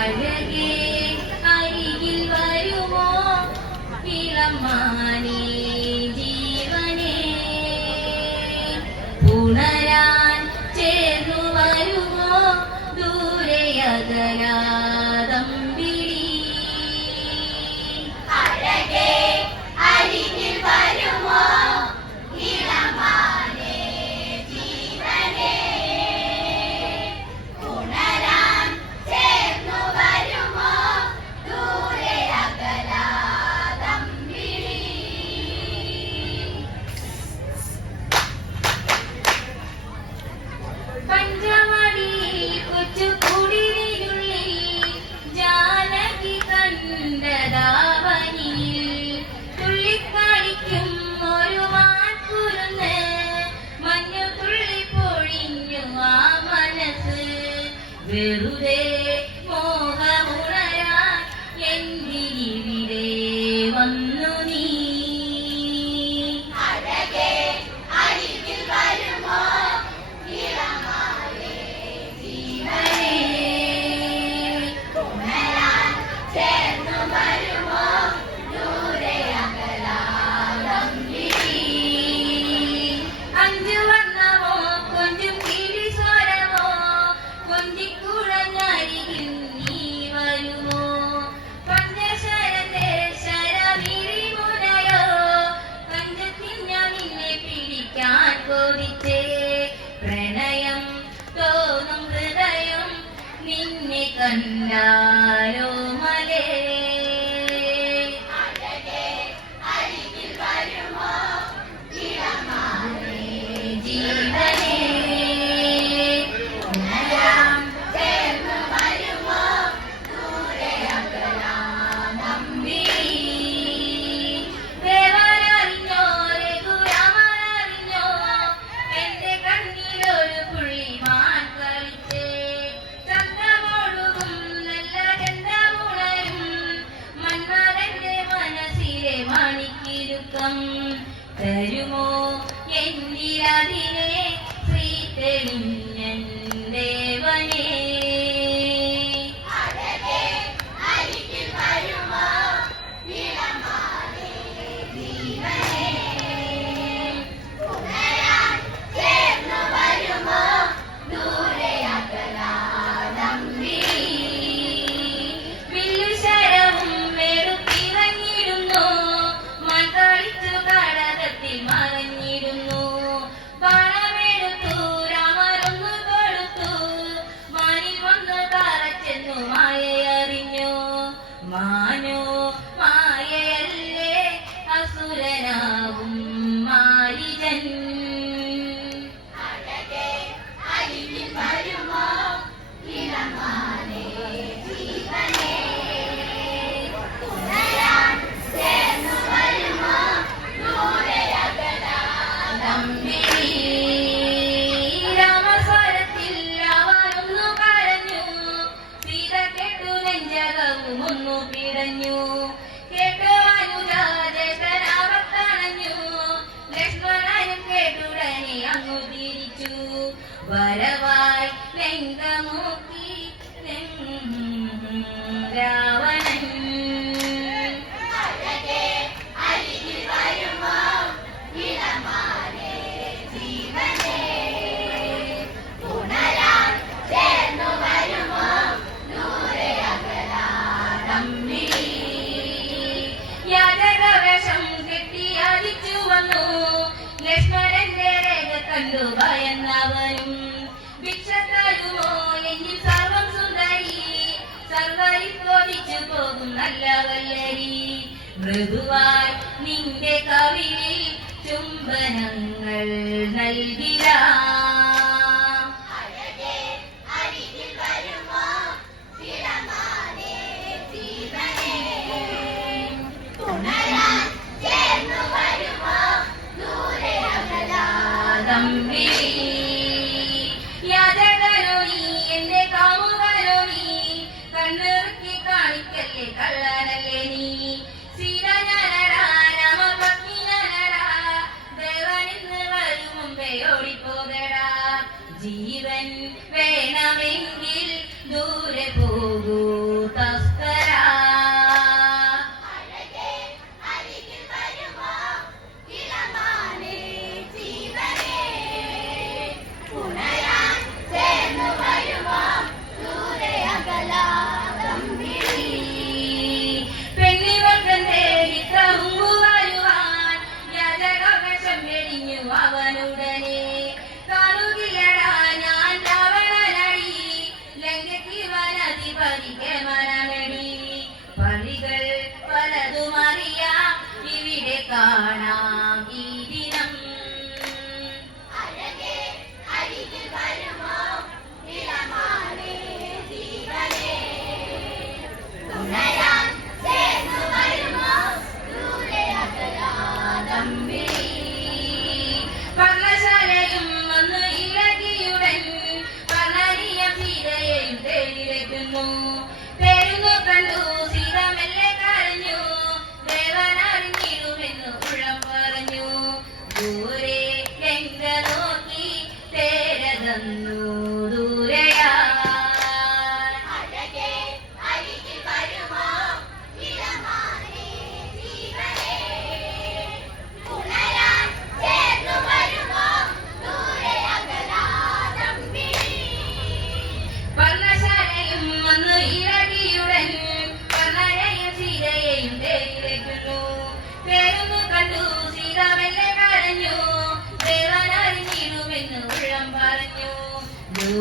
അഴകേ അരികിൽ വരുമോ? ഇളമാനേ ജീവനേ. ഉണരാൻ ചേർന്നു വരുമോ? ദൂരയകലാതം ver o Verurei വഹിക്കാൻ കൊതിച്ചേ പ്രണയം തോന്നും ഹൃദയം നിന്നെ കണ്ടാലോ? സ്വർഗം തരുമോ? എന്നിരതിനെ ശ്രീ തെളിഞ്ഞൻ ദേവനേ. ഭയന്നവനും ഭിക്ഷക്കാരുമോ എന്നിൽ സർവം സുന്ദരി. സർവരിപ്പോടിച്ചു പോകും നല്ല മൃദുവായി നിന്റെ കവിയിൽ ചുംബനങ്ങൾ നൽകി Amém. കാണാം.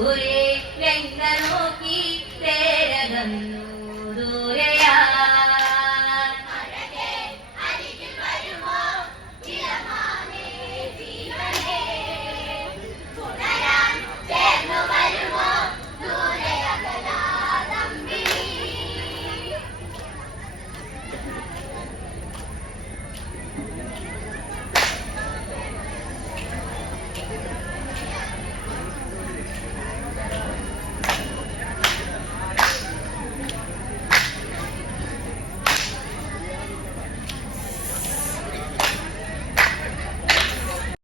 ദൂരെ ലങ്ക നോക്കി തേരകം.